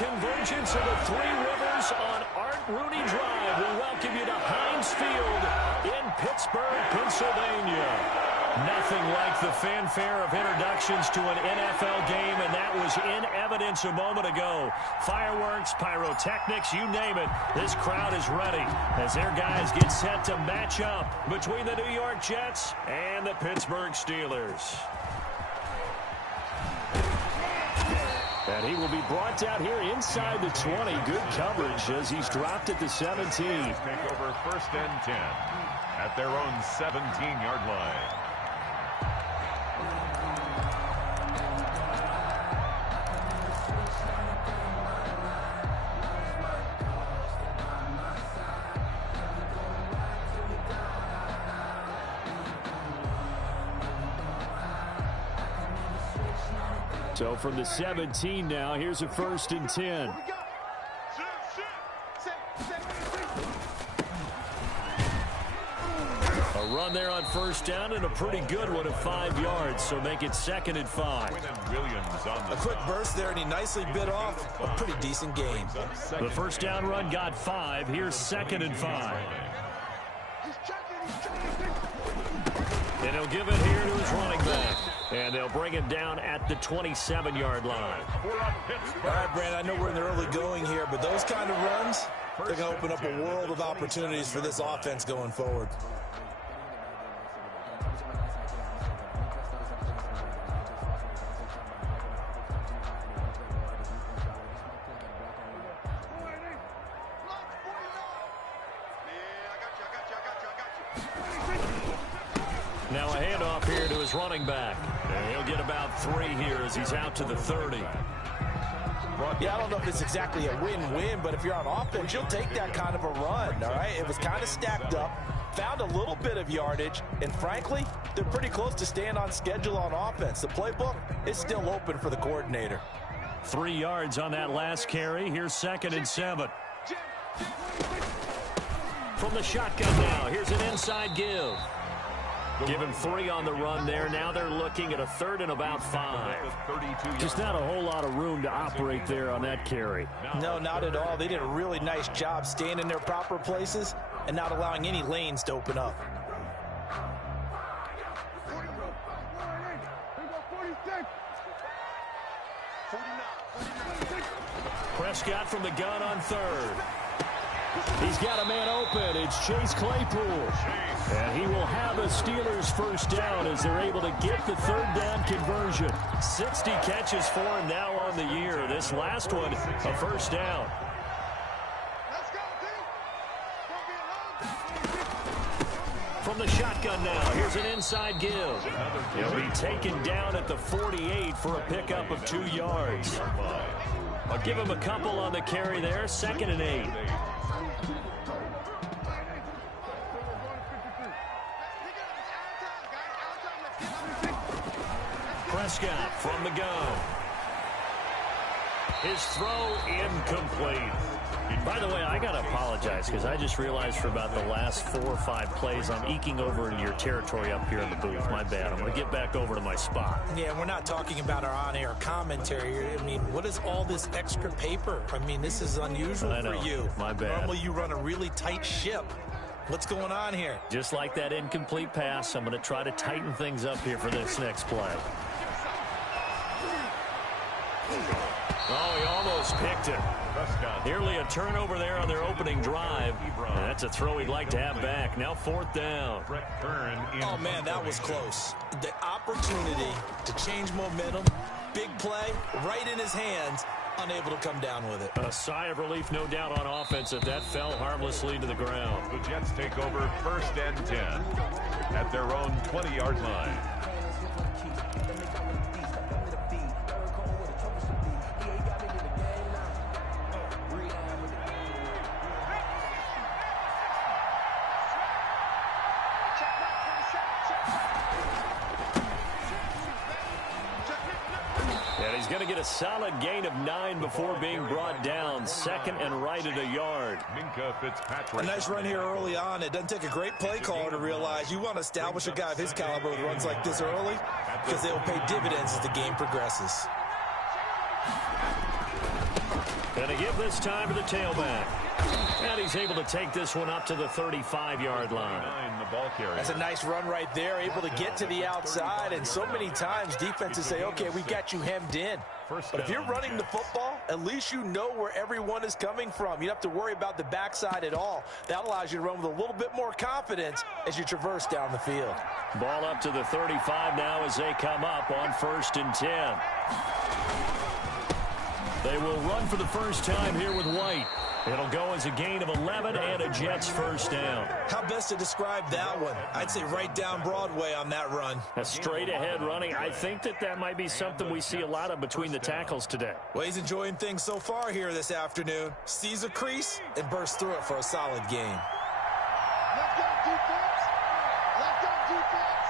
convergence of the Three Rivers on Art Rooney Drive. We welcome you to Heinz Field in Pittsburgh, Pennsylvania. Nothing like the fanfare of introductions to an NFL game, and that was in evidence a moment ago. Fireworks, pyrotechnics, you name it. This crowd is ready as their guys get set to match up between the New York Jets and the Pittsburgh Steelers. And he will be brought down here inside the 20. Good coverage as he's dropped at the 17. Take over 1st and 10 at their own 17-yard line. So from the 17 now, here's a 1st and 10. A run there on 1st down and a pretty good one of 5 yards, so make it 2nd and 5. A quick burst there, and he nicely bit off a pretty decent gain. The 1st down run got 5. Here's 2nd and 5. And he'll give it here to his running back. And they'll bring him down at the 27-yard line. All right, Brandon, I know we're in the early going here, but those kind of runs, they're going to open up a world of opportunities for this offense going forward. Now a handoff here to his running back. And he'll get about 3 here as he's out to the 30. Yeah, I don't know if it's exactly a win-win, but if you're on offense, you'll take that kind of a run, all right? It was kind of stacked up, found a little bit of yardage, and frankly, they're pretty close to staying on schedule on offense. The playbook is still open for the coordinator. 3 yards on that last carry. Here's 2nd and 7. From the shotgun now, here's an inside give. Give him 3 on the run there. Now they're looking at a 3rd and about 5. Just not a whole lot of room to operate there on that carry. No, not at all. They did a really nice job staying in their proper places and not allowing any lanes to open up. Prescott from the gun on 3rd. He's got a man open. It's Chase Claypool. And he will have a Steelers 1st down as they're able to get the 3rd down conversion. 60 catches for him now on the year. This last one, a 1st down. From the shotgun now, here's an inside give. He'll be taken down at the 48 for a pickup of 2 yards. I'll give him a couple on the carry there. 2nd and 8. Prescott from the gun. His throw incomplete. By the way, I got to apologize because I just realized for about the last 4 or 5 plays I'm eking over into your territory up here in the booth. My bad. I'm going to get back over to my spot. Yeah, we're not talking about our on-air commentary. I mean, what is all this extra paper? I mean, this is unusual for you. My bad. Normally you run a really tight ship. What's going on here? Just like that incomplete pass, I'm going to try to tighten things up here for this next play. Oh, he almost picked it. Nearly a turnover there on their opening drive. And that's a throw he'd like to have back. Now 4th down. Oh, man, that was close. The opportunity to change momentum, big play, right in his hands, unable to come down with it. A sigh of relief, no doubt, on offense if that fell harmlessly to the ground. The Jets take over 1st and 10 at their own 20-yard line. Going to get a solid gain of 9 before being brought down. 2nd and right at a yard. A nice run here early on. It doesn't take a great play caller to realize you want to establish a guy of his caliber with runs like this early because they will pay dividends as the game progresses. And to give this time to the tailback. And he's able to take this one up to the 35-yard line. That's a nice run right there, able to get to the outside. And so many times defenses say, okay, we've got you hemmed in. But if you're running the football, at least you know where everyone is coming from. You don't have to worry about the backside at all. That allows you to run with a little bit more confidence as you traverse down the field. Ball up to the 35 now as they come up on 1st and 10. They will run for the first time here with White. It'll go as a gain of 11 and a Jets first down. How best to describe that one? I'd say right down Broadway on that run. A straight ahead running. I think that might be something we see a lot of between the tackles today. Well, he's enjoying things so far here this afternoon. Sees a crease and bursts through it for a solid gain. Let's go, defense. Let's go, defense.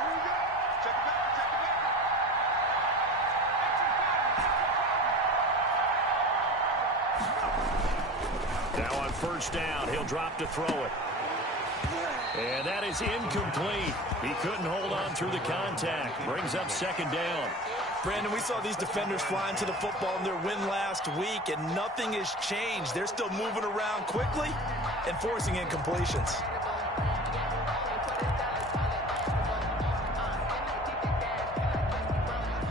Here we go. Check it back. Check it back. Now on 1st down, he'll drop to throw it. And that is incomplete. He couldn't hold on through the contact. Brings up 2nd down. Brandon, we saw these defenders flying to the football in their win last week, and nothing has changed. They're still moving around quickly and forcing incompletions.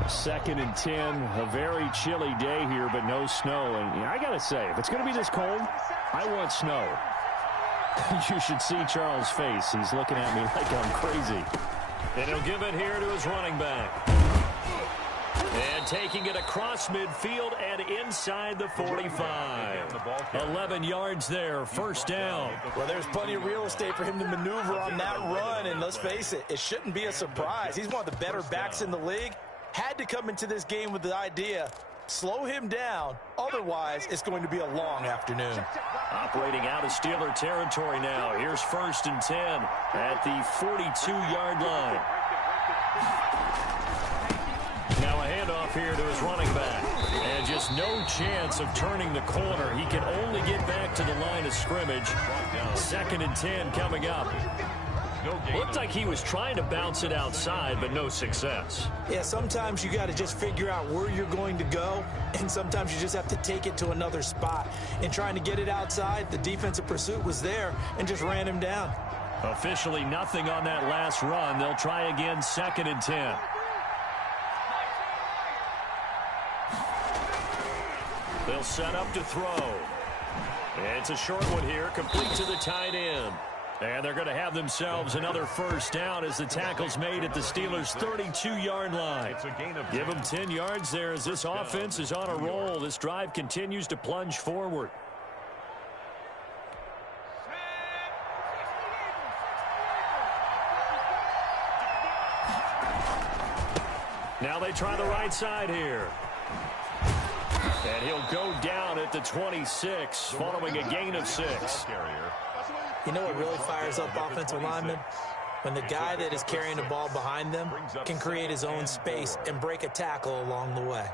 Second and 10, a very chilly day here, but no snow. And I got to say, if it's going to be this cold, I want snow. You should see Charles' face. He's looking at me like I'm crazy. And he'll give it here to his running back. And taking it across midfield and inside the 45. 11 yards there, 1st down. Well, there's plenty of real estate for him to maneuver on that run, and let's face it, it shouldn't be a surprise. He's one of the better backs in the league. Had to come into this game with the idea, slow him down, otherwise it's going to be a long afternoon. Operating out of Steeler territory now. Here's 1st and 10 at the 42-yard line. Now a handoff here to his running back. And just no chance of turning the corner. He can only get back to the line of scrimmage. 2nd and 10 coming up. Looked like he was trying to bounce it outside, but no success. Yeah, sometimes you got to just figure out where you're going to go, and sometimes you just have to take it to another spot. In trying to get it outside, the defensive pursuit was there and just ran him down. Officially nothing on that last run. They'll try again, 2nd and 10. They'll set up to throw. It's a short one here, complete to the tight end. And they're going to have themselves another 1st down as the tackle's made at the Steelers' 32-yard line. Give them 10 yards there as this offense is on a roll. This drive continues to plunge forward. Now they try the right side here. And he'll go down at the 26 following a gain of 6. You know what really fires up offensive linemen? When the guy that is carrying the ball behind them can create his own space and break a tackle along the way.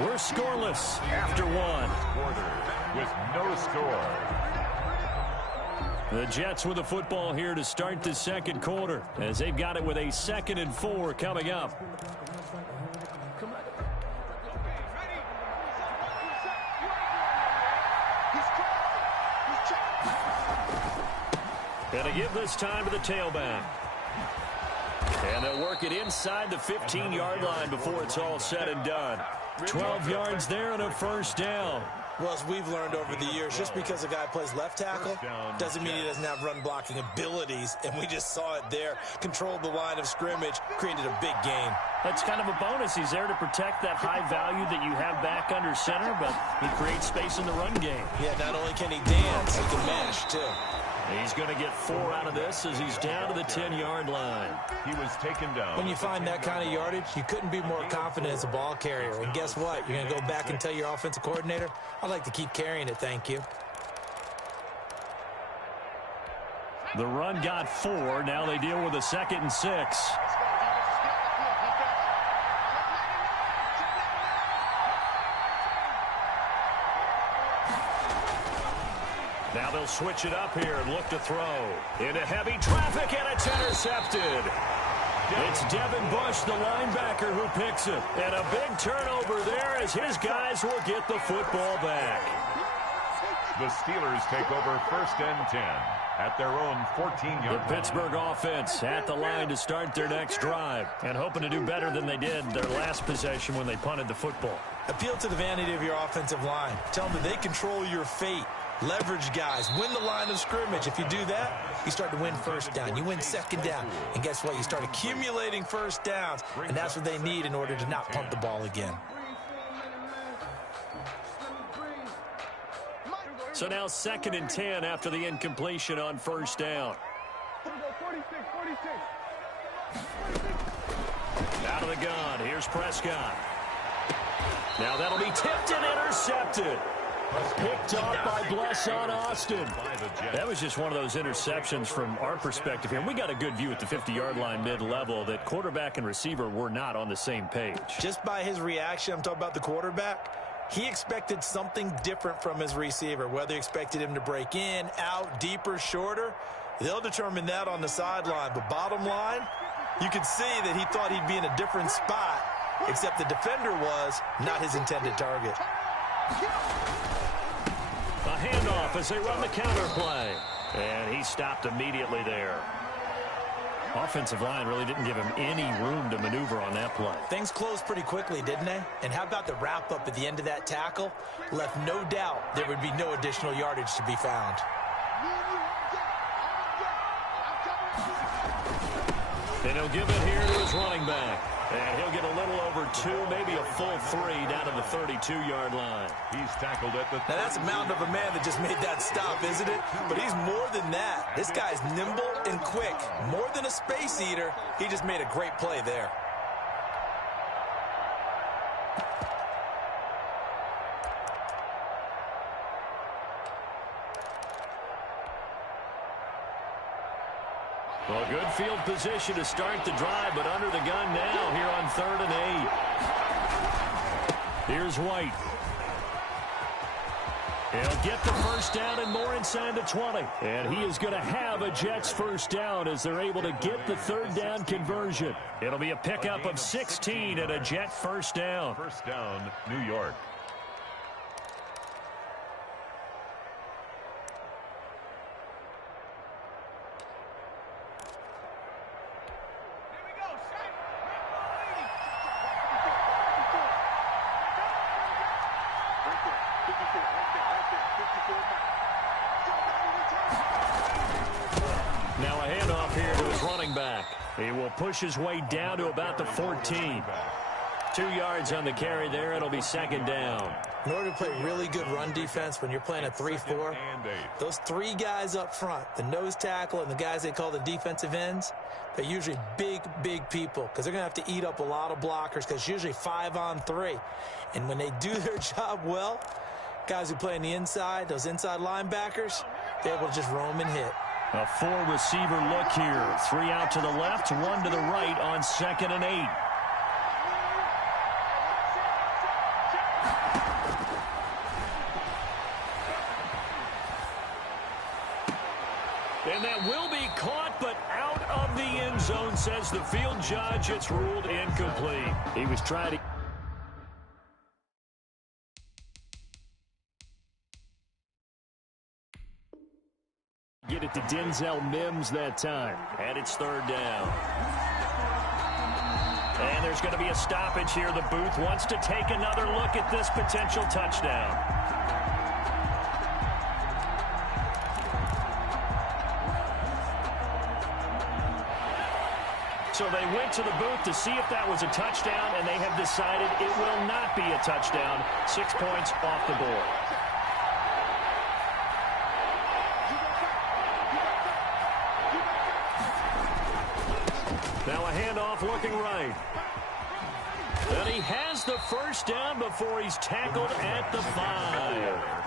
We're scoreless after one. With no score. The Jets with the football here to start the 2nd quarter as they've got it with a 2nd and 4 coming up. And to give this time to the tailback. And they'll work it inside the 15-yard line before it's all said and done. 12 yards there and a 1st down. Well, as we've learned over the years, just because a guy plays left tackle doesn't mean he doesn't have run blocking abilities, and we just saw it there. Controlled the line of scrimmage, created a big gain. That's kind of a bonus. He's there to protect that high value that you have back under center, but he creates space in the run game. Yeah, not only can he dance, he can mash, too. He's going to get 4 out of this as he's down to the 10-yard line. He was taken down. When you find that kind of yardage, you couldn't be more confident as a ball carrier. And guess what? You're going to go back and tell your offensive coordinator, I'd like to keep carrying it, thank you. The run got 4. Now they deal with a 2nd and 6. Now they'll switch it up here and look to throw. Into heavy traffic, and it's intercepted. It's Devin Bush, the linebacker, who picks it. And a big turnover there as his guys will get the football back. The Steelers take over 1st and 10 at their own 14-yard line. The Pittsburgh offense at the line to start their next drive and hoping to do better than they did their last possession when they punted the football. Appeal to the vanity of your offensive line. Tell them that they control your fate. Leverage guys. Win the line of scrimmage. If you do that, you start to win first down. You win 2nd down. And guess what? You start accumulating first downs. And that's what they need in order to not punt the ball again. So now 2nd and 10 after the incompletion on 1st down. Out of the gun. Here's Prescott. Now that'll be tipped and intercepted. Picked off by Blesson Austin. That was just one of those interceptions from our perspective here. And we got a good view at the 50-yard line mid-level that quarterback and receiver were not on the same page. Just by his reaction, I'm talking about the quarterback, he expected something different from his receiver. Whether he expected him to break in, out, deeper, shorter, they'll determine that on the sideline. But bottom line, you could see that he thought he'd be in a different spot, except the defender was not his intended target. A handoff as they run the counter play. And he stopped immediately there. Offensive line really didn't give him any room to maneuver on that play. Things closed pretty quickly, didn't they? And how about the wrap-up at the end of that tackle? Left no doubt there would be no additional yardage to be found. And he'll give it here to his running back. And he'll get a little over 2, maybe a full 3 down to the 32-yard line. He's tackled at the... Now that's a mountain of a man that just made that stop, isn't it? But he's more than that. This guy's nimble and quick. More than a space eater, he just made a great play there. Well, good field position to start the drive, but under the gun now here on 3rd and 8. Here's White. He'll get the first down and more inside the 20. And he is going to have a Jets first down as they're able to get the 3rd down conversion. It'll be a pickup of 16 and a Jet first down. First down, New York. Now a handoff here to his running back. He will push his way down to about the 14. 2 yards on the carry there. It'll be 2nd down. In order to play really good run defense when you're playing a 3-4, those 3 guys up front, the nose tackle and the guys they call the defensive ends, they're usually big, big people because they're going to have to eat up a lot of blockers because it's usually 5-on-3. And when they do their job well, guys who play on the inside, those inside linebackers, they're able to just roam and hit. A 4-receiver look here. 3 out to the left, 1 to the right on 2nd and 8. And that will be caught, but out of the end zone, says the field judge. It's ruled incomplete. He was trying to... get it to Denzel Mims that time. And it's 3rd down. And there's going to be a stoppage here. The booth wants to take another look at this potential touchdown. So they went to the booth to see if that was a touchdown, and they have decided it will not be a touchdown. 6 points off the board. Now a handoff looking right. And he has the first down before he's tackled at the 5.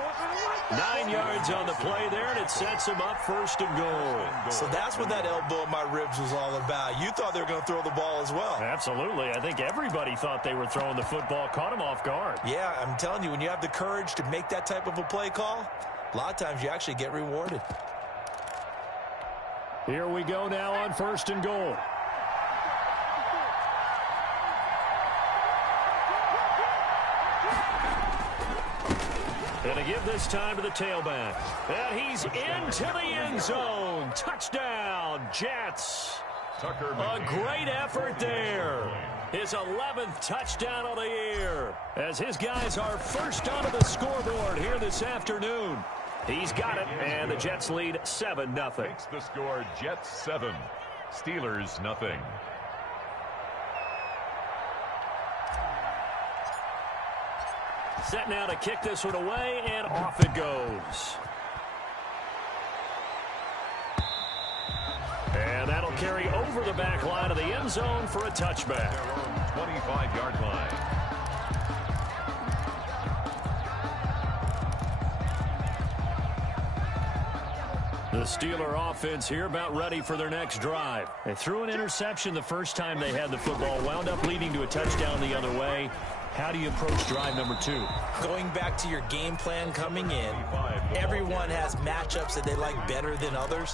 9 yards on the play there, and it sets him up 1st and goal. So that's what that elbow in my ribs was all about. You thought they were going to throw the ball as well. Absolutely. I think everybody thought they were throwing the football, caught him off guard. Yeah, I'm telling you, when you have the courage to make that type of a play call, A lot of times you actually get rewarded. Here we go now on 1st and goal. And to give this time to the tailback. And he's into the end zone. Touchdown, Jets. A great effort there. His 11th touchdown of the year. As his guys are first onto the scoreboard here this afternoon. He's got it, and the Jets lead 7-0. Makes the score Jets 7, Steelers nothing. Set now to kick this one away, and off it goes. And that'll carry over the back line of the end zone for a touchback. 25-yard line. The Steeler offense here about ready for their next drive. They threw an interception the first time they had the football, wound up leading to a touchdown the other way. How do you approach drive number 2? Going back to your game plan coming in, everyone has matchups that they like better than others,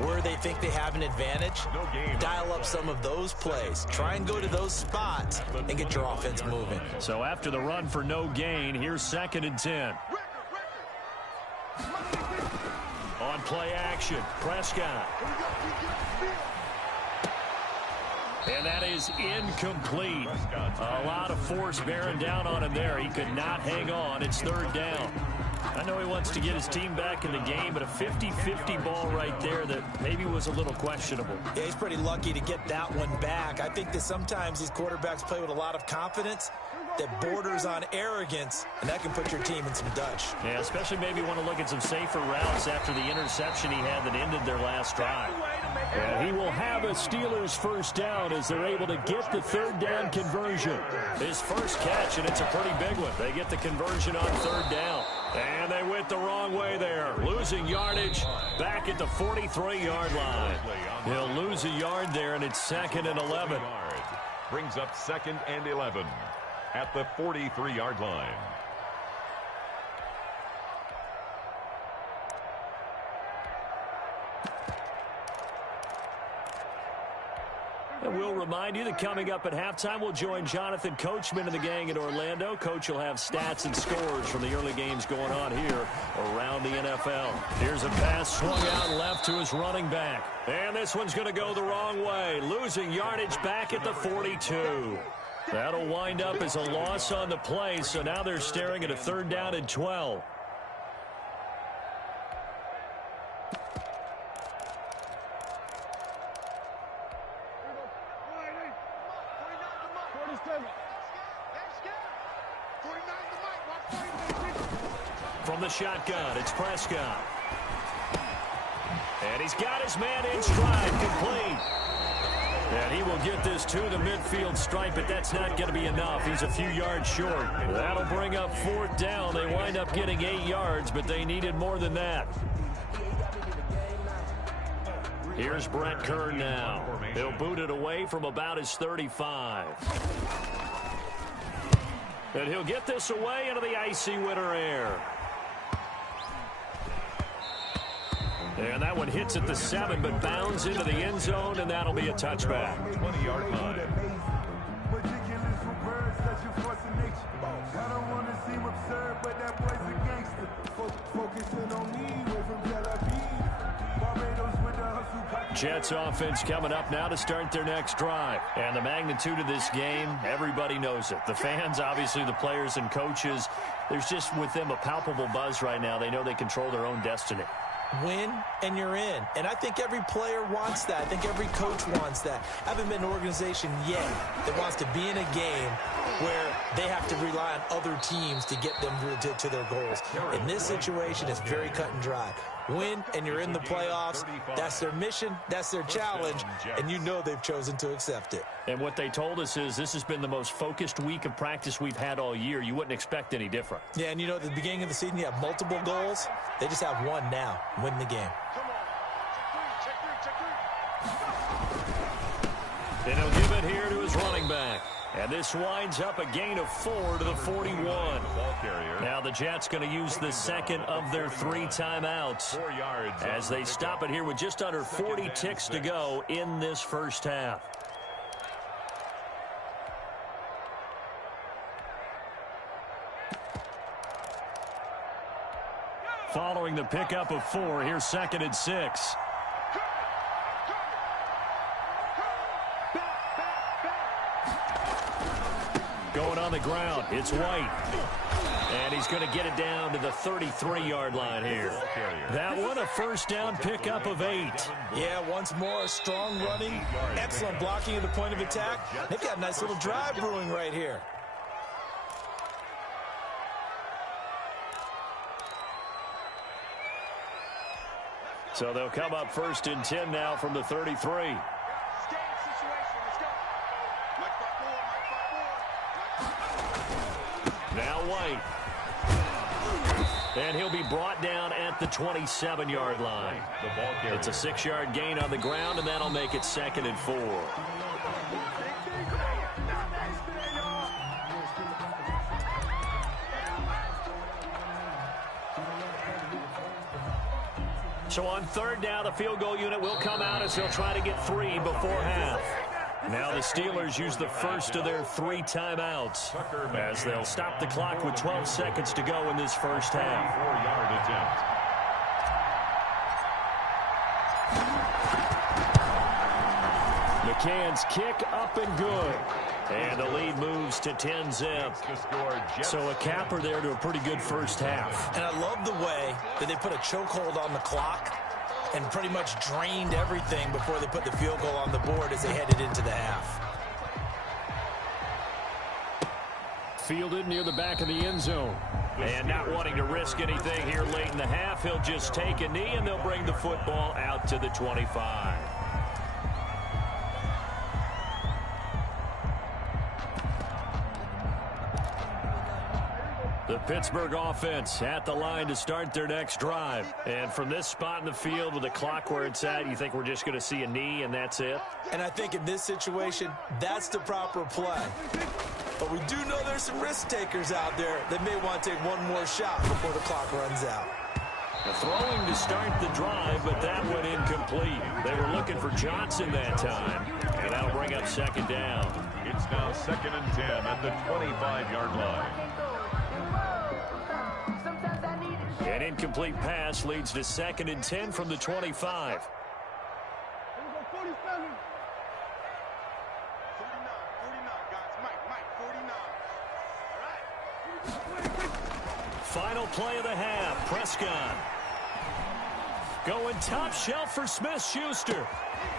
where they think they have an advantage. Dial up some of those plays. Try and go to those spots and get your offense moving. So after the run for no gain, here's 2nd and 10. On play action, Prescott. And that is incomplete. A lot of force bearing down on him there. He could not hang on. It's 3rd down. I know he wants to get his team back in the game, but a 50-50 ball right there that maybe was a little questionable. Yeah, he's pretty lucky to get that one back. I think that sometimes these quarterbacks play with a lot of confidence that borders on arrogance, and that can put your team in some Dutch. Yeah, especially maybe want to look at some safer routes after the interception he had that ended their last drive. And he will have a Steelers first down as they're able to get the 3rd down conversion. His first catch, and it's a pretty big one. They get the conversion on 3rd down. And they went the wrong way there. Losing yardage back at the 43-yard line. He'll lose a yard there, and it's 2nd and 11. Brings up 2nd and 11 at the 43-yard line. And we'll remind you that coming up at halftime, we'll join Jonathan Coachman and the gang in Orlando. Coach will have stats and scores from the early games going on here around the NFL. Here's a pass swung out left to his running back. And this one's going to go the wrong way. Losing yardage back at the 42. That'll wind up as a loss on the play, so now they're staring at a 3rd down and 12. From the shotgun, it's Prescott. And he's got his man in stride, complete. And he will get this to the midfield stripe, but that's not going to be enough. He's a few yards short. That'll bring up 4th down. They wind up getting 8 yards, but they needed more than that. Here's Brett Kern now. He'll boot it away from about his 35. And he'll get this away into the icy winter air. And that one hits at the 7, but bounds into the end zone, and that'll be a touchback. 20-yard line. Jets offense coming up now to start their next drive. And the magnitude of this game, everybody knows it. The fans, obviously the players and coaches, there's just with them a palpable buzz right now. They know they control their own destiny. Win and you're in. And I think every player wants that. I think every coach wants that. I haven't been an organization yet that wants to be in a game where they have to rely on other teams to get them to their goals. In this situation, it's very cut and dry. Win and you're in the playoffs. That's their mission. That's their challenge. And you know they've chosen to accept it. And what they told us is this has been the most focused week of practice we've had all year. You wouldn't expect any different. Yeah, and you know at the beginning of the season you have multiple goals. They just have one now. Win the game. And he'll give it here to his running back. And this winds up a gain of 4 to the 41. Now the Jets going to use the second of their 3 timeouts as they stop it here with just under 40 ticks to go in this first half. Following the pickup of 4, here's 2nd and 6. Going on the ground, it's White. And he's going to get it down to the 33-yard line here. That one, a first down pickup of 8. Yeah, once more, strong running, excellent blocking at the point of attack. They've got a nice little drive brewing right here. So they'll come up 1st and 10 now from the 33. Now White. And he'll be brought down at the 27-yard line. It's a 6-yard gain on the ground, and that'll make it 2nd and 4. So on 3rd down, the field goal unit will come out as they'll try to get 3 before half. Now the Steelers use the first of their 3 timeouts as they'll stop the clock with 12 seconds to go in this first half. 4-yard attempt. McCann's kick up and good. And the lead moves to 10-zip. So a capper there to a pretty good first half. And I love the way that they put a chokehold on the clock and pretty much drained everything before they put the field goal on the board as they headed into the half. Fielded near the back of the end zone. And not wanting to risk anything here late in the half, he'll just take a knee and they'll bring the football out to the 25. The Pittsburgh offense at the line to start their next drive. And from this spot in the field with the clock where it's at, you think we're just going to see a knee and that's it? And I think in this situation, that's the proper play. But we do know there's some risk takers out there that may want to take one more shot before the clock runs out. Throwing to start the drive, but that went incomplete. They were looking for Johnson that time, and that'll bring up 2nd down. It's now 2nd and 10 at the 25-yard line. An incomplete pass leads to 2nd and 10 from the 25. Final play of the half, Prescott. Going top shelf for Smith-Schuster.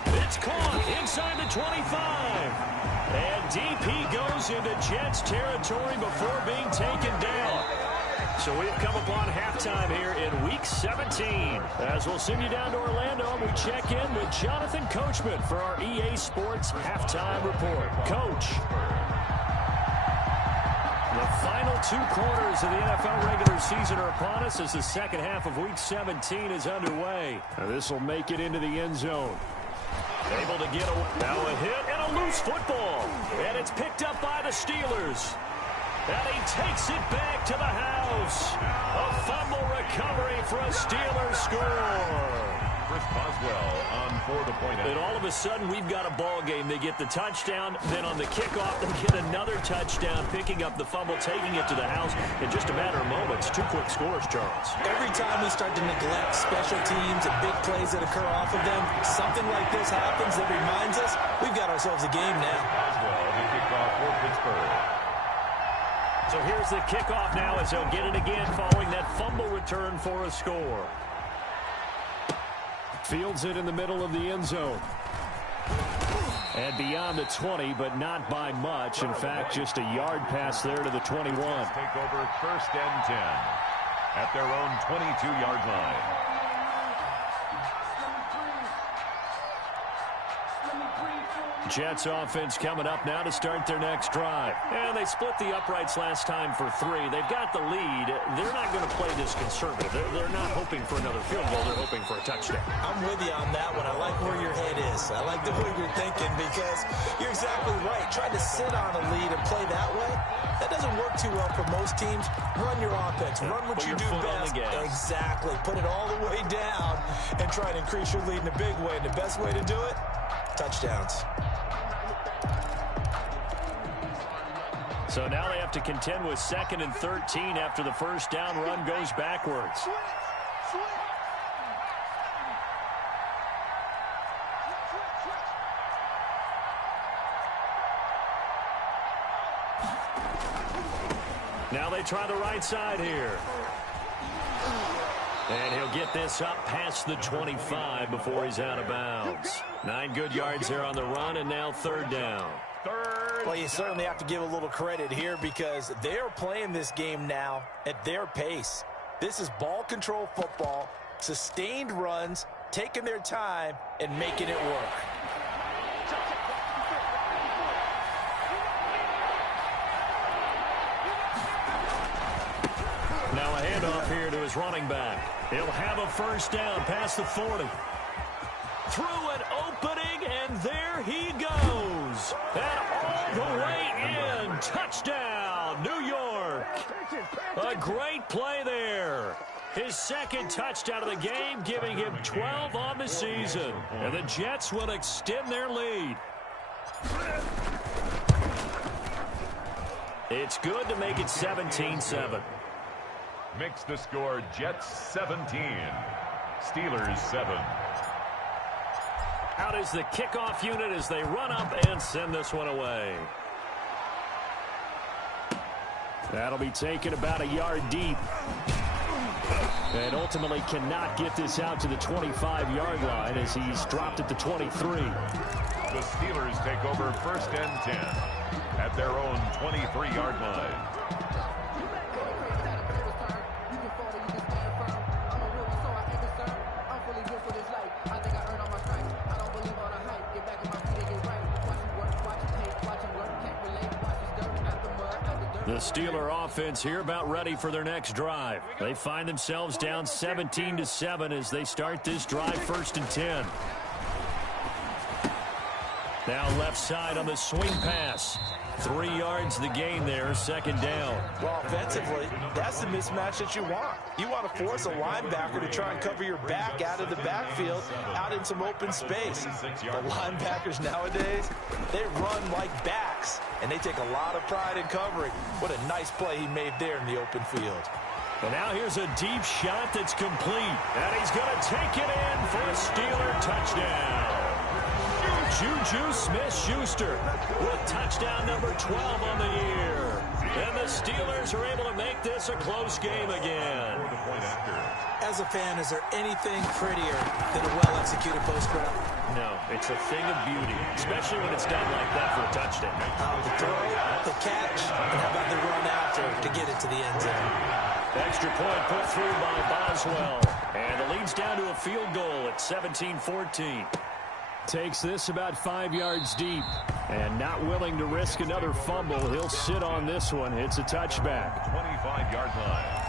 It's caught inside the 25. And DP goes into Jets territory before being taken down. So we've come upon halftime here in Week 17. As we'll send you down to Orlando, we check in with Jonathan Coachman for our EA Sports Halftime Report. Coach. The final 2 quarters of the NFL regular season are upon us as the second half of Week 17 is underway. Now this will make it into the end zone. Able to get now a hit and a loose football. And it's picked up by the Steelers. And he takes it back to the house. A fumble recovery for a Steelers score. Chris Boswell on for the point. And all of a sudden, we've got a ball game. They get the touchdown. Then on the kickoff, they get another touchdown, picking up the fumble, taking it to the house in just a matter of moments. 2 quick scores, Charles. Every time we start to neglect special teams and big plays that occur off of them, something like this happens that reminds us we've got ourselves a game now. Boswell, the kickoff for Pittsburgh. So here's the kickoff now as they'll get it again following that fumble return for a score. Fields it in the middle of the end zone. And beyond the 20, but not by much. In fact, just a yard pass there to the 21. Take over 1st and 10 at their own 22-yard line. Jets offense coming up now to start their next drive. And they split the uprights last time for 3. They've got the lead. They're not going to play this conservative. They're not hoping for another field goal. They're hoping for a touchdown. I'm with you on that one. I like where your head is. I like the way you're thinking because you're exactly right. Trying to sit on a lead and play that way, that doesn't work too well for most teams. Run your offense. Run what you do best. Exactly. Put it all the way down and try to increase your lead in a big way. And the best way to do it, touchdowns. So now they have to contend with 2nd and 13 after the first down run goes backwards. Now they try the right side here. And he'll get this up past the 25 before he's out of bounds. 9 good yards there on the run, and now 3rd down. Well, you certainly have to give a little credit here because they're playing this game now at their pace. This is ball control football, sustained runs, taking their time, and making it work. Now a handoff here to his running back. He'll have a first down past the 40. Through an opening, and there he goes. And all the way in. Touchdown, New York. A great play there. His 2nd touchdown of the game, giving him 12 on the season. And the Jets will extend their lead. It's good to make it 17-7. Makes the score Jets 17, Steelers 7. Out is the kickoff unit as they run up and send this one away. That'll be taken about a yard deep. And ultimately cannot get this out to the 25-yard line as he's dropped at the 23. The Steelers take over 1st and 10 at their own 23-yard line. The Steeler offense here about ready for their next drive. They find themselves down 17-7 as they start this drive 1st and 10. Now left side on the swing pass. 3 yards the gain there, 2nd down. Well, offensively, that's the mismatch that you want. You want to force a linebacker to try and cover your back out of the backfield, out in some open space. The linebackers nowadays, they run like backs, and they take a lot of pride in covering. What a nice play he made there in the open field. And now here's a deep shot that's complete. And he's going to take it in for a Steeler touchdown. Juju Smith-Schuster with touchdown number 12 on the year. And the Steelers are able to make this a close game again. As a fan, is there anything prettier than a well-executed post route? No, it's a thing of beauty, especially when it's done like that for a touchdown. The throw, the catch, and how about the run after to get it to the end zone? Extra point put through by Boswell. And the lead's down to a field goal at 17-14. Takes this about 5 yards deep. And not willing to risk another fumble. He'll sit on this one. It's a touchback. 25-yard line.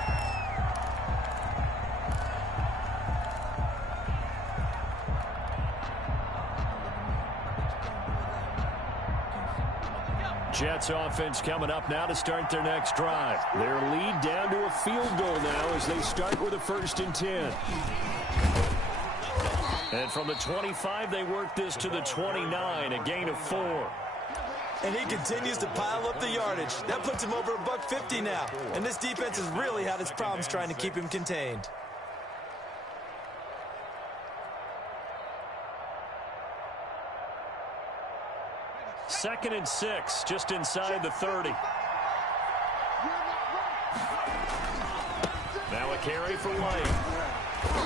Jets offense coming up now to start their next drive. Their lead down to a field goal now as they start with a 1st and 10. And from the 25, they work this to the 29, a gain of 4. And he continues to pile up the yardage. That puts him over $150 now. And this defense has really had its problems trying to keep him contained. Second and 6, just inside the 30. Now a carry for White.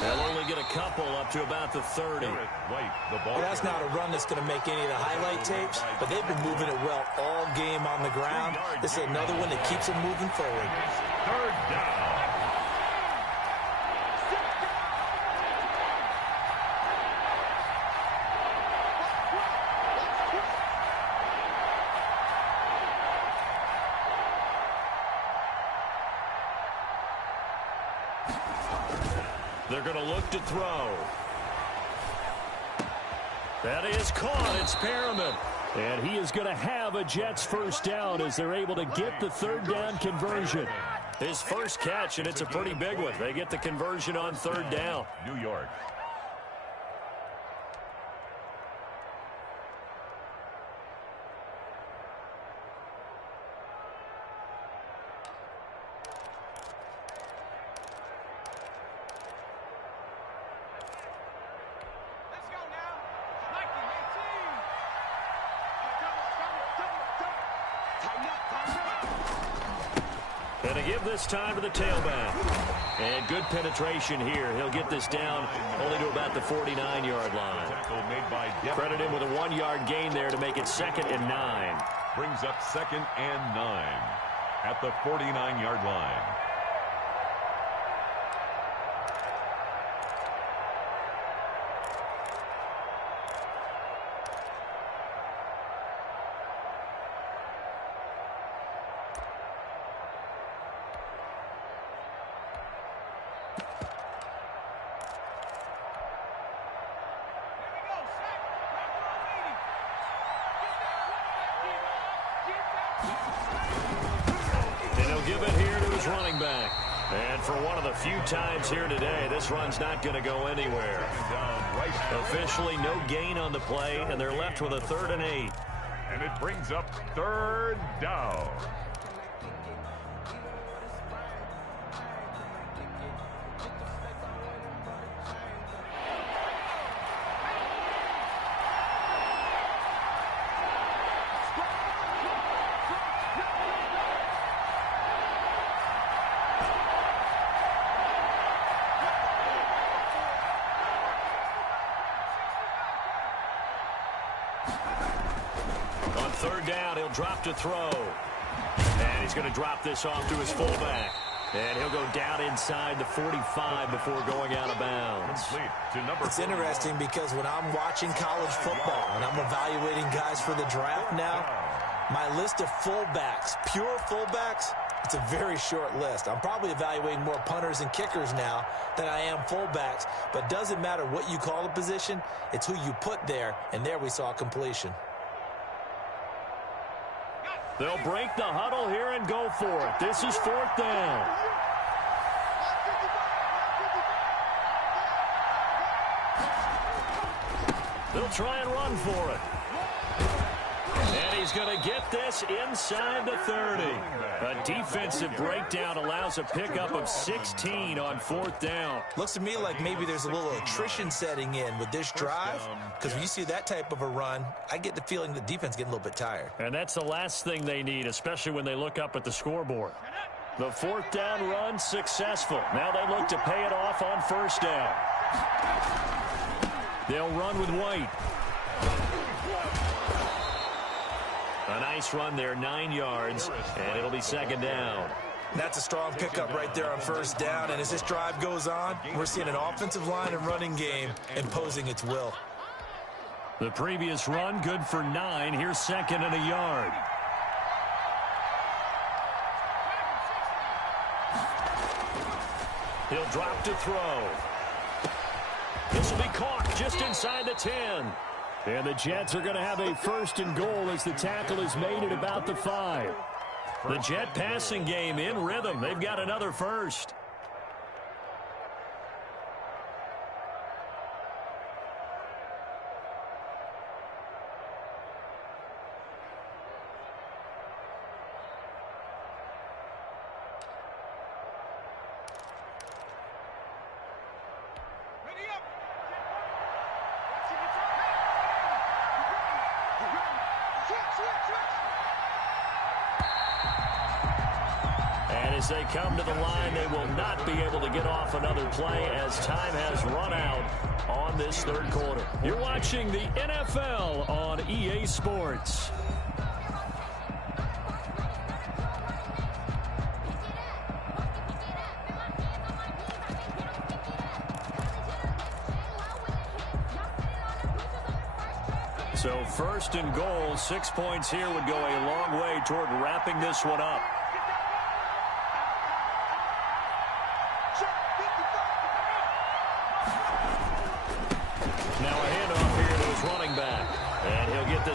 They'll only get a couple up to about the 30. Well, that's not a run that's going to make any of the highlight tapes, but they've been moving it well all game on the ground. This is another one that keeps them moving forward. 3rd down. They're going to look to throw. That is caught. It's Perriman. And he is going to have a Jets first down as they're able to get the third down conversion. His first catch, and it's a pretty big one. They get the conversion on third down. New York. And to give this time to the tailback. And good penetration here. He'll get this down only to about the 49-yard line. Credit him with a 1-yard gain there to make it 2nd and 9. Brings up 2nd and 9 at the 49-yard line. Give it here to his running back. And for one of the few times here today, this run's not going to go anywhere. Officially no gain on the play, and they're left with a 3rd and 8. And it brings up 3rd down. On 3rd down, he'll drop to throw. And he's going to drop this off to his fullback. And he'll go down inside the 45 before going out of bounds. It's interesting because when I'm watching college football and I'm evaluating guys for the draft now, my list of fullbacks, pure fullbacks, it's a very short list. I'm probably evaluating more punters and kickers now than I am fullbacks. But it doesn't matter what you call a position, it's who you put there. And there we saw completion. They'll break the huddle here and go for it. This is 4th down. They'll try and run for it. And he's going to get this inside the 30. A defensive breakdown allows a pickup of 16 on 4th down. Looks to me like maybe there's a little attrition setting in with this drive, because when you see that type of a run, I get the feeling the defense getting a little bit tired. And that's the last thing they need, especially when they look up at the scoreboard. The 4th down run successful. Now they look to pay it off on 1st down. They'll run with White. A nice run there, 9 yards, and it'll be 2nd down. That's a strong pickup right there on 1st down, and as this drive goes on, we're seeing an offensive line and running game imposing its will. The previous run, good for 9. Here's 2nd and a yard. He'll drop to throw. This will be caught just inside the 10. And the Jets are going to have a 1st and goal as the tackle is made at about the 5. The Jet passing game in rhythm. They've got another 1st. As they come to the line, they will not be able to get off another play as time has run out on this 3rd quarter. You're watching the NFL on EA Sports. So 1st and goal, 6 points here would go a long way toward wrapping this one up.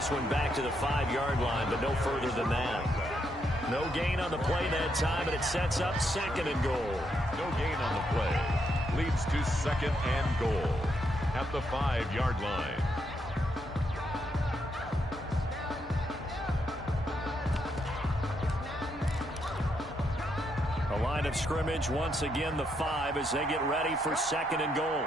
this one back to the 5-yard line, but no further than that. No gain on the play that time, and it sets up 2nd and goal. No gain on the play. Leads to 2nd and goal at the 5-yard line. A line of scrimmage, once again the 5 as they get ready for 2nd and goal.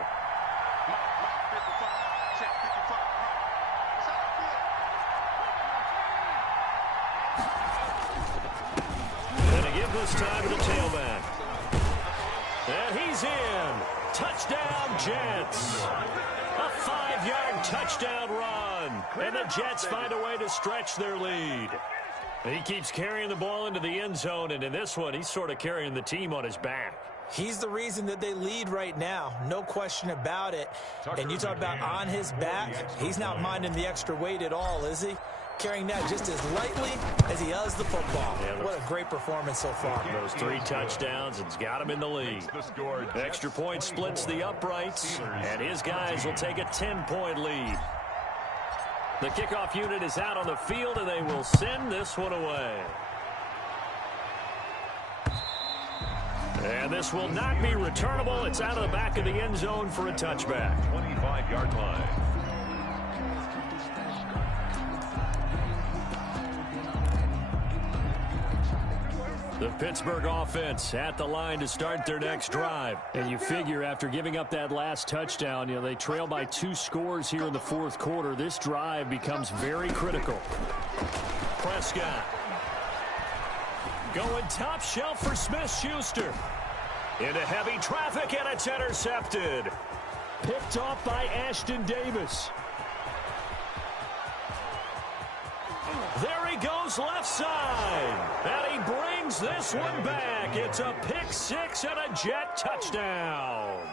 And to give this time to the tailback. And he's in. Touchdown, Jets. A 5-yard touchdown run. And the Jets find a way to stretch their lead. He keeps carrying the ball into the end zone, and in this one, he's sort of carrying the team on his back. He's the reason that they lead right now. No question about it. And you talk about on his back, he's not minding the extra weight at all, is he? Carrying that just as lightly as he does the football. Yeah, what a great performance so far. Those 3 touchdowns, it's got him in the lead. Extra point splits the uprights, and his guys will take a 10-point lead. The kickoff unit is out on the field, and they will send this one away. And this will not be returnable. It's out of the back of the end zone for a touchback. 25-yard line. The Pittsburgh offense at the line to start their next drive. And you figure after giving up that last touchdown, they trail by 2 scores here in the 4th quarter. This drive becomes very critical. Prescott going top shelf for Smith-Schuster. Into heavy traffic, and it's intercepted. Picked off by Ashton Davis. There he goes left side. And he brings this one back. It's a pick 6 and a Jet touchdown.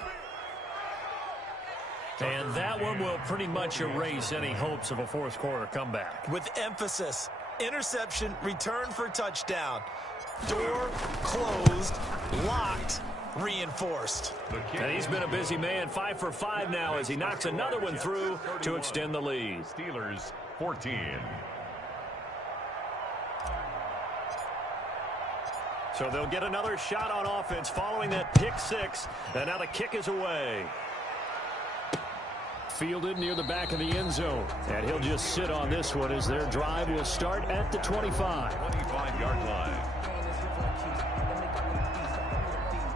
And that one will pretty much erase any hopes of a 4th quarter comeback. With emphasis, interception, return for touchdown. Door closed, locked, reinforced. And he's been a busy man, 5 for 5 now as he knocks another one through to extend the lead. Steelers 14. So they'll get another shot on offense following that pick 6, and now the kick is away. Fielded near the back of the end zone, and he'll just sit on this one as their drive will start at the 25. 25-yard line.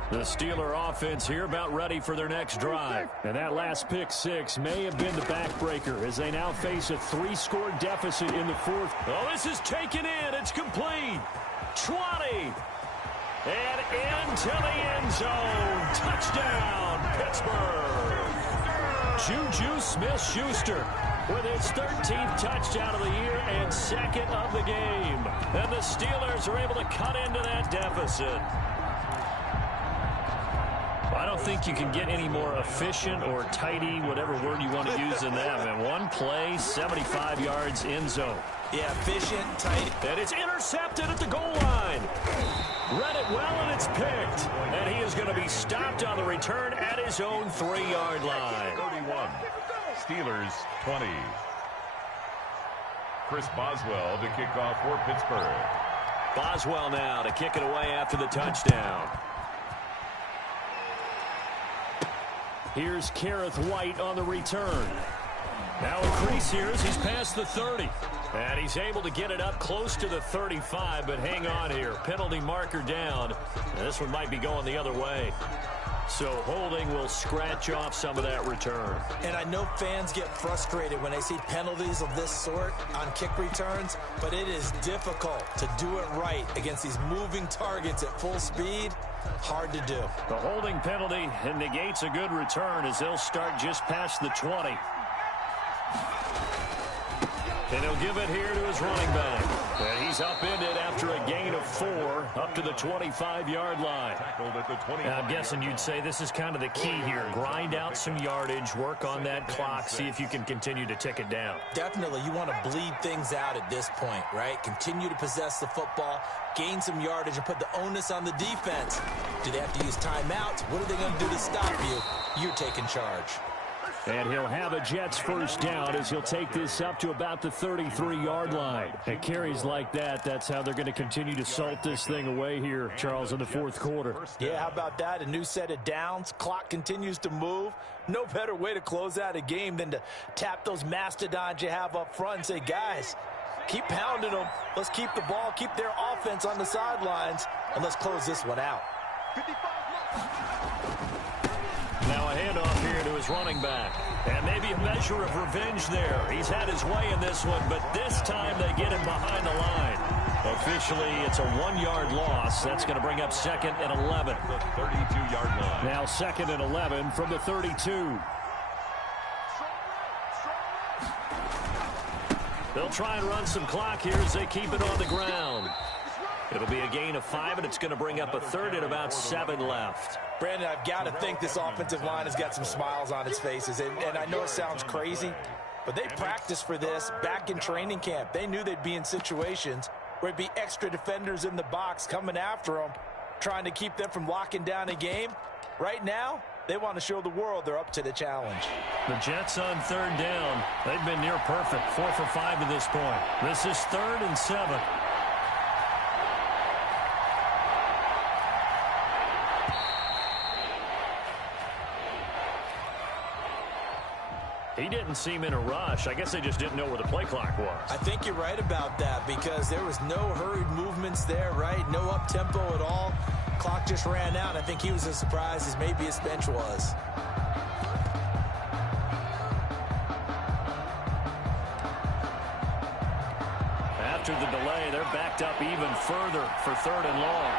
The Steeler offense here about ready for their next drive. And that last pick 6 may have been the backbreaker as they now face a 3-score deficit in the 4th. Oh, this is taken in. It's complete. 20. And into the end zone. Touchdown, Pittsburgh. Juju Smith-Schuster with his 13th touchdown of the year and 2nd of the game. And the Steelers are able to cut into that deficit. I don't think you can get any more efficient or tidy, whatever word you want to use in that. And one play, 75 yards end zone. Yeah, efficient, tight. And it's intercepted at the goal line. Read it well, and it's picked. And he is going to be stopped on the return at his own 3-yard line. 31. Steelers 20. Chris Boswell to kick off for Pittsburgh. Boswell now to kick it away after the touchdown. Here's Kareth White on the return. Now a crease here as he's past the 30. And he's able to get it up close to the 35, but hang on here. Penalty marker down. And this one might be going the other way. So holding will scratch off some of that return. And I know fans get frustrated when they see penalties of this sort on kick returns, but it is difficult to do it right against these moving targets at full speed. Hard to do. The holding penalty negates a good return as they'll start just past the 20. And he'll give it here to his running back. And he's upended after a gain of 4 up to the 25-yard line. Now, I'm guessing you'd say this is kind of the key here. Grind out some yardage, work on that clock, see if you can continue to tick it down. Definitely, you want to bleed things out at this point, right? Continue to possess the football, gain some yardage, and put the onus on the defense. Do they have to use timeouts? What are they going to do to stop you? You're taking charge. And he'll have a Jets first down as he'll take this up to about the 33-yard line. And carries like that, that's how they're going to continue to salt this thing away here, Charles, in the fourth quarter. Yeah, how about that? A new set of downs. Clock continues to move. No better way to close out a game than to tap those mastodons you have up front and say, guys, keep pounding them. Let's keep the ball, keep their offense on the sidelines, and let's close this one out. Now a handoff here to his running back. And maybe a measure of revenge there. He's had his way in this one, but this time they get him behind the line. Officially, it's a 1-yard loss. That's going to bring up 2nd and 11. The 32-yard line. Now 2nd and 11 from the 32. They'll try and run some clock here as they keep it on the ground. It'll be a gain of 5, and it's going to bring up a 3rd and about 7 left. Brandon, I've got to think this offensive line has got some smiles on its faces. And I know it sounds crazy, but they practiced for this back in training camp. They knew they'd be in situations where it'd be extra defenders in the box coming after them, trying to keep them from locking down a game. Right now, they want to show the world they're up to the challenge. The Jets on 3rd down. They've been near perfect, 4 for 5 to this point. This is 3rd and 7. He didn't seem in a rush. I guess they just didn't know where the play clock was. I think you're right about that because there was no hurried movements there, right? No up-tempo at all. Clock just ran out. I think he was as surprised as maybe his bench was. After the delay, they're backed up even further for 3rd and long.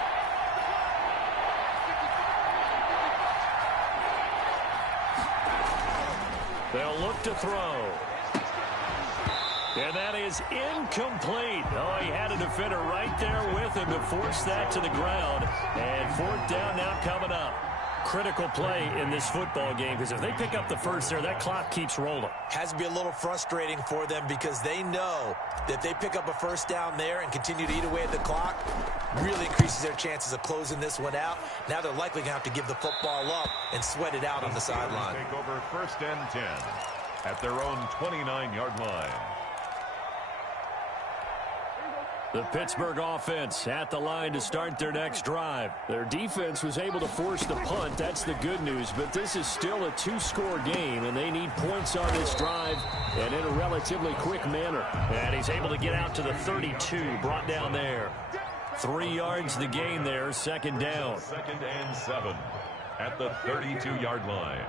They'll look to throw. And that is incomplete. Oh, he had a defender right there with him to force that to the ground. And 4th down now coming up. Critical play in this football game because if they pick up the first there, that clock keeps rolling. Has to be a little frustrating for them because they know that if they pick up a first down there and continue to eat away at the clock, really increases their chances of closing this one out. Now they're likely going to have to give the football up and sweat it out on the sideline. Take over 1st and 10 at their own 29-yard line. The Pittsburgh offense at the line to start their next drive. Their defense was able to force the punt. That's the good news. But this is still a 2-score game, and they need points on this drive and in a relatively quick manner. And he's able to get out to the 32, brought down there. 3 yards the gain there, 2nd down. 2nd and 7 at the 32-yard line.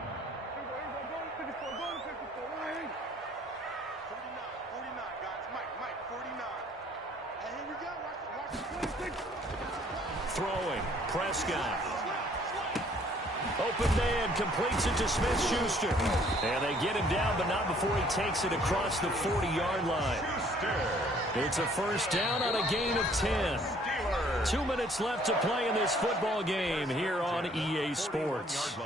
Throwing, Prescott. Open man, completes it to Smith-Schuster. And they get him down, but not before he takes it across the 40-yard line. It's a first down on a gain of 10. 2 minutes left to play in this football game here on EA Sports.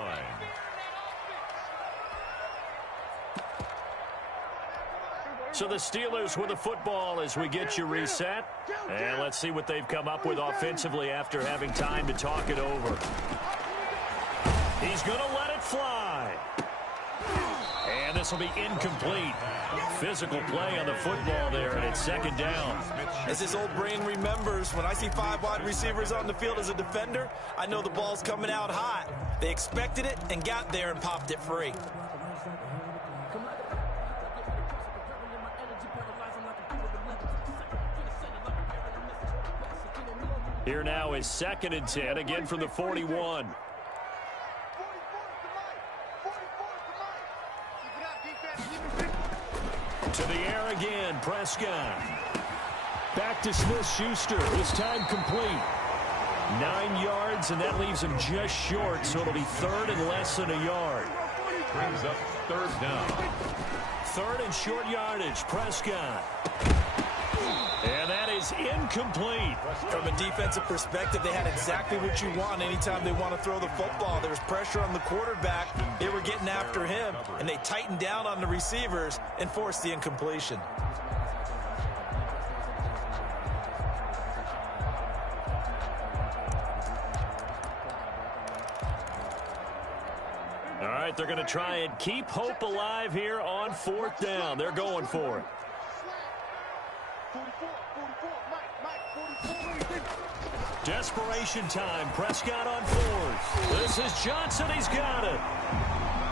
So the Steelers with the football as we get you reset. And let's see what they've come up with offensively after having time to talk it over. He's going to let it fly. And this will be incomplete. Physical play on the football there, and it's 2nd down. As his old brain remembers, when I see 5 wide receivers on the field as a defender, I know the ball's coming out hot. They expected it and got there and popped it free. Here now is 2nd and 10, again from the 41. To the air again, Prescott. Back to Smith-Schuster, this time complete. 9 yards, and that leaves him just short, so it'll be 3rd and less than a yard. Brings up 3rd down. 3rd and short yardage, Prescott. And that is incomplete. From a defensive perspective, they had exactly what you want anytime they want to throw the football. There was pressure on the quarterback. They were getting after him, and they tightened down on the receivers and forced the incompletion. All right, right, they're going to try and keep hope alive here on 4th down. They're going for it. 44, Mike, 44. Desperation time. Prescott on 4th. This is Johnson. He's got it.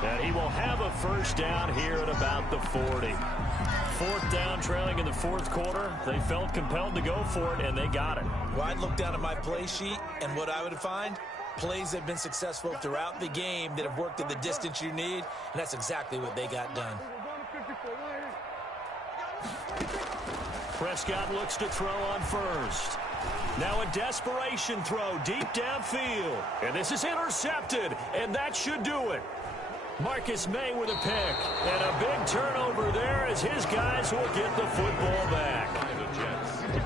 And he will have a first down here at about the 40. 4th down, trailing in the 4th quarter. They felt compelled to go for it, and they got it. Well, I'd look down at my play sheet, and what I would find, plays that have been successful throughout the game that have worked at the distance you need, and that's exactly what they got done. Prescott looks to throw on 1st. Now a desperation throw deep downfield. And this is intercepted, and that should do it. Marcus May with a pick. And a big turnover there as his guys will get the football back.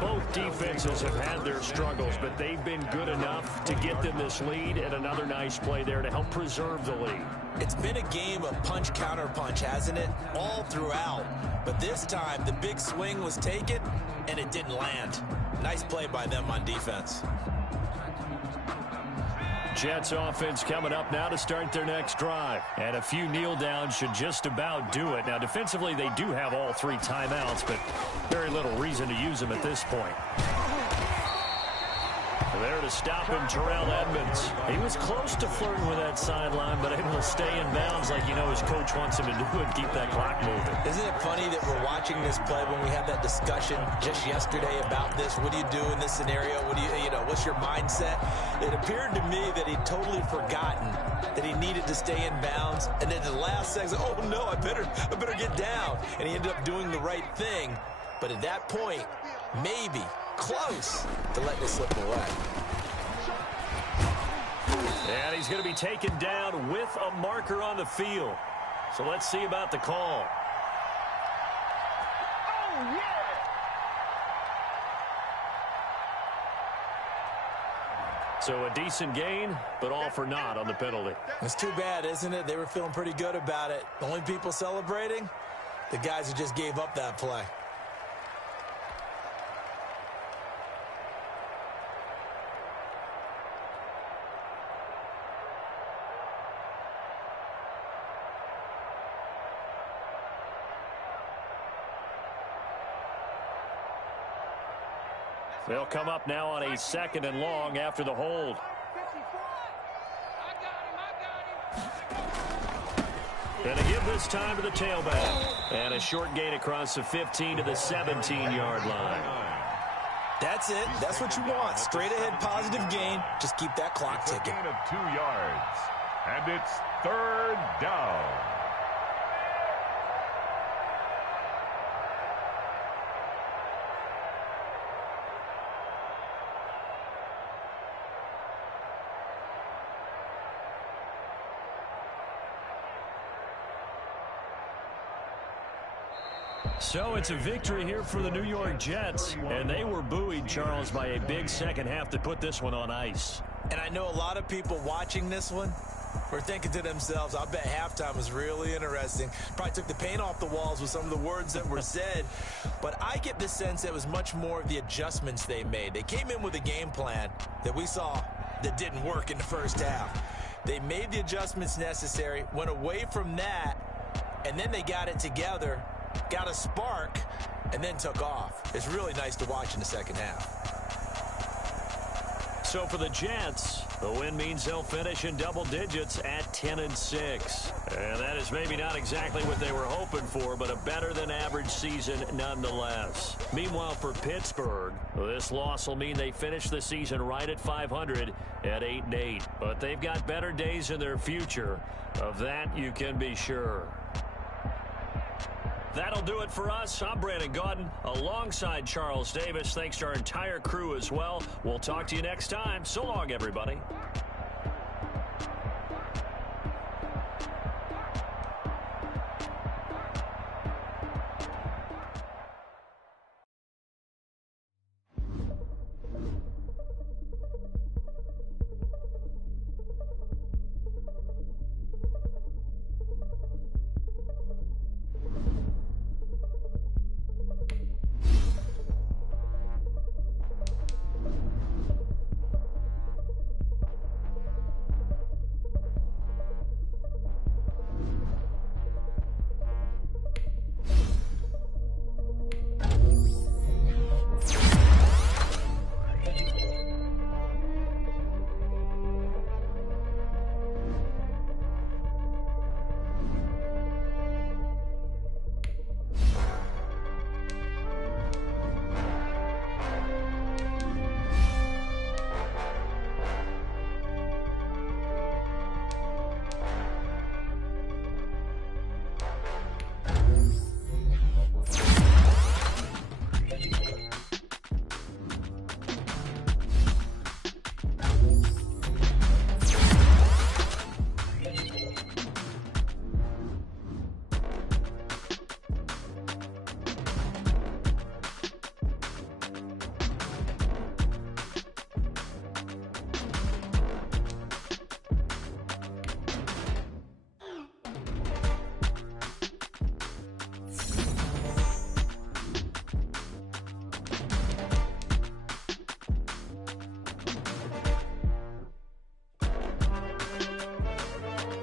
Both defenses have had their struggles, but they've been good enough to get them this lead, and another nice play there to help preserve the lead. It's been a game of punch-counter-punch, hasn't it? All throughout. But this time, the big swing was taken, and it didn't land. Nice play by them on defense. Jets offense coming up now to start their next drive. And a few kneel downs should just about do it. Now, defensively, they do have all 3 timeouts, but very little reason to use them at this point. There to stop him, Terrell Edmonds. He was close to flirting with that sideline, but able to stay in bounds like you know his coach wants him to do and keep that clock moving. Isn't it funny that we're watching this play when we had that discussion just yesterday about this? What do you do in this scenario? What do you know, what's your mindset? It appeared to me that he'd totally forgotten that he needed to stay in bounds, and then the last second, oh no, I better get down. And he ended up doing the right thing. But at that point, maybe close to letting it slip away. And he's going to be taken down with a marker on the field. So let's see about the call. Oh, yeah! So a decent gain, but all for naught on the penalty. It's too bad, isn't it? They were feeling pretty good about it. The only people celebrating, the guys who just gave up that play. They'll come up now on a 2nd and long after the hold. And to give this time to the tailback. And a short gain across the 15 to the 17-yard line. That's it. That's what you want. Straight ahead positive gain. Just keep that clock ticking. Gain of 2 yards. And it's 3rd down. So it's a victory here for the New York Jets, and they were buoyed, Charles, by a big second half to put this one on ice. And I know a lot of people watching this one were thinking to themselves, I bet halftime was really interesting. Probably took the paint off the walls with some of the words that were said. But I get the sense that it was much more of the adjustments they made. They came in with a game plan that we saw that didn't work in the first half. They made the adjustments necessary, went away from that, and then they got it together, got a spark, and then took off. It's really nice to watch in the second half. So for the Jets, the win means they'll finish in double digits at 10-6. And that is maybe not exactly what they were hoping for, but a better than average season nonetheless. Meanwhile, for Pittsburgh, this loss will mean they finish the season right at 500 at 8-8. But they've got better days in their future. Of that, you can be sure. That'll do it for us. I'm Brandon Gaudin alongside Charles Davis. Thanks to our entire crew as well. We'll talk to you next time. So long, everybody.